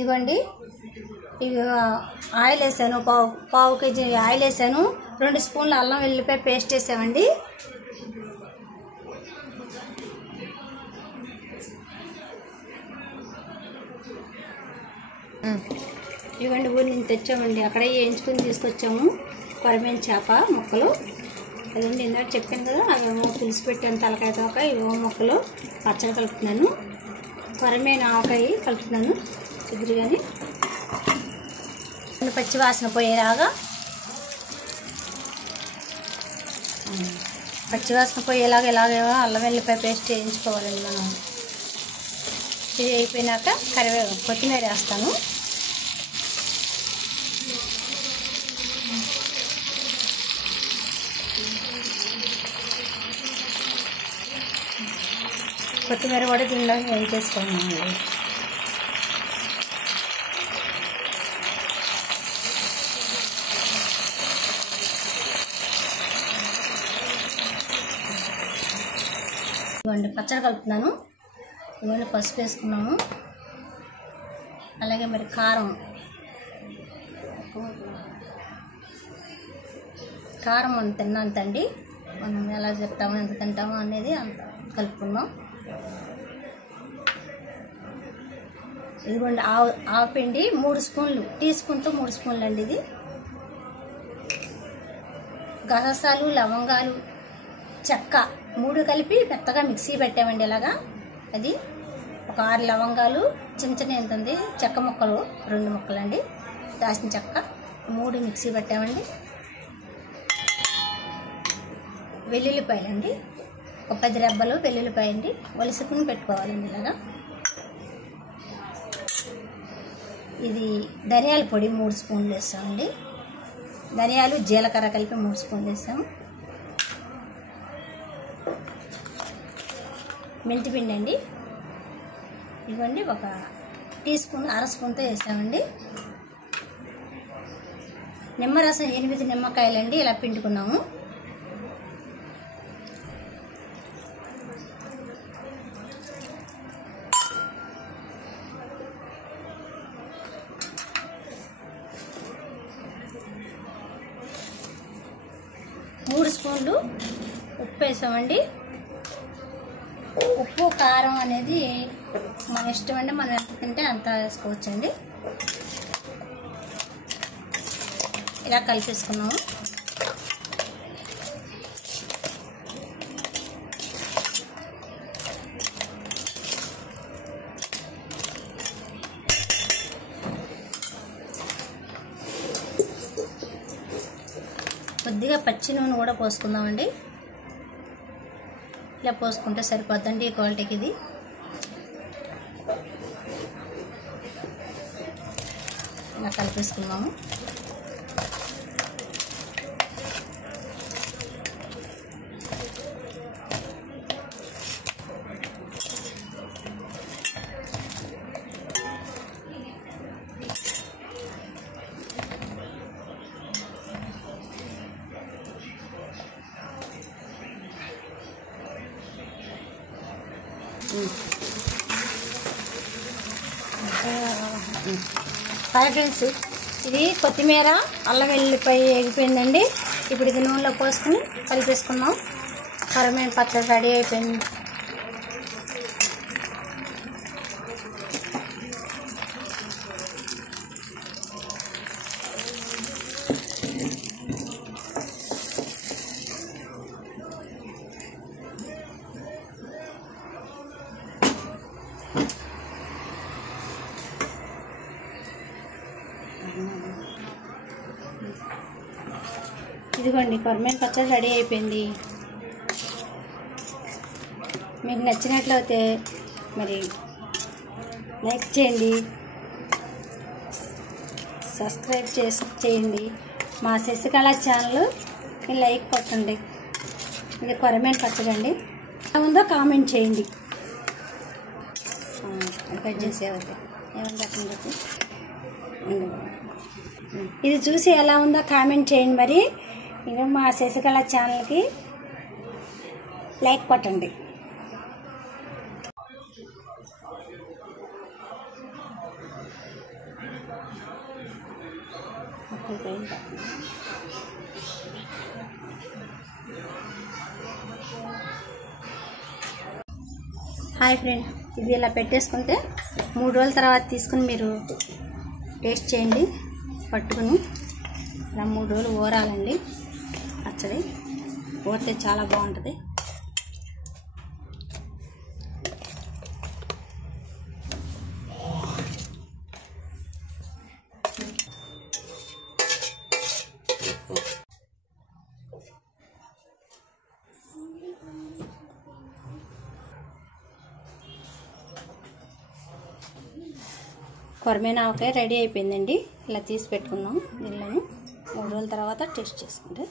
ఇవ్వండి. ఇవి ఆయిల్ వేసాను, పావు కేజీ ఆయిల్ వేసాను. 2 స్పూన్లు అల్లం వెల్లిపాయ పేస్ట్ వేసామండి. ఇవ్వండి, ఊరి నుంచి తెచ్చామండి. అక్కడే వేయించుకుని తీసుకొచ్చాము కొరమేను చేప ముక్కలు. అదండి ఇందాక చెప్పాను కదా, అవేమో పులుసు పెట్టాను తలకాయ తోక. ఇవేమో ముక్కలు పచ్చడి కలుపుతున్నాను. కొరమేను ఆవకాయ కలుపుతున్నాను ఎదురుగాని. పచ్చి వాసన పోయేలాగా ఇలాగే అల్లం వెల్లిపాయ పేస్ట్ వేయించుకోవాలండి మనం. ఇది అయిపోయినాక కొత్తిమీర వేస్తాను. కొత్తిమీర కూడా దీనిలో వేయించేసుకోండి. ఇవ్వండి పచ్చడి కలుపుతున్నాను. ఇవన్నీ పసుపు వేసుకున్నాము. అలాగే మరి కారం మనం తిన్నంతండి. మనం ఎలా చెప్తామో ఎంత తింటామో అనేది అంత కలుపుకుందాం. ఇదిగోండి ఆవపిండి 3 స్పూన్లు, టీ స్పూన్తో 3 స్పూన్లు అండి. ఇది గసగసాలు, లవంగాలు, చెక్క 3 కలిపి మెత్తగా మిక్సీ పెట్టామండి. ఇలాగా అది ఒక 6 లవంగాలు, చిన్న ఎంతంది చెక్క ముక్కలు 2 ముక్కలు అండి. దాచిన చెక్క 3 మిక్సీ పెట్టామండి. వెల్లుల్లిపాయలు అండి, ఒక 10 రెబ్బలు వెల్లుల్లిపాయ అండి. ఒలుసుకుని పెట్టుకోవాలండి ఇలాగా. ఇది ధనియాల పొడి 3 స్పూన్లు వేస్తామండి. ధనియాలు, జీలకర్ర కలిపి 3 స్పూన్లు వేసాము. మెంతిపిండి అండి, ఇవ్వండి ఒక టీ స్పూన్, అర స్పూన్తో వేసామండి. నిమ్మరసం 8 నిమ్మకాయలండి, ఇలా పిండుకున్నాము. మూడు స్పూన్లు ఉప్పు వేసామండి. ఉప్పు కారం అనేది మన ఇష్టం అండి, మనం ఎంత తింటే అంత వేసుకోవచ్చండి. ఇలా కలిపేసుకున్నాము. కొద్దిగా పచ్చి నూనె కూడా పోసుకుందామండి. ఇలా పోసుకుంటే సరిపోద్దండి ఈ క్వాలిటీకి. ఇది ఇలా కలిపేసుకుందాము. హాయ్ ఫ్రెండ్స్, ఇది కొత్తిమీర, అల్లం వెల్లిపాయ ఎగిపోయిందండి. ఇప్పుడు ఇది నూనెలో పోసుకుని కలిపేసుకున్నాం. కొరమేను పచ్చడి రెడీ అయిపోయింది. ఇదిగోండి కొరమేను పచ్చడి రెడీ అయిపోయింది. మీకు నచ్చినట్లయితే మరి లైక్ చేయండి, సబ్స్క్రైబ్ చేయండి. మా శశికళ ఛానల్ లైక్ కొట్టండి. ఇది కొరమేను పచ్చడి అండి. ఎలా ఉందో కామెంట్ చేయండి. కట్ చేసేవద్దు ఏముంది. ఇది చూసి ఎలా ఉందో కామెంట్ చేయండి. మరి ఇంకా మా శశికళ ఛానల్కి లైక్ కొట్టండి. హాయ్ ఫ్రెండ్, ఇది ఇలా పెట్టేసుకుంటే 3 రోజుల తర్వాత తీసుకుని మీరు టేస్ట్ చేయండి. పట్టుకుని ఇలా 3 రోజులు ఊరాలండి. పచ్చడి ఊరితే చాలా బాగుంటుంది. కొరమేన ఆవకాయ రెడీ అయిపోయిందండి. ఇలా తీసి పెట్టుకుందాం. దీనిలోని 3 రోజుల తర్వాత టేస్ట్ చేసుకుంటే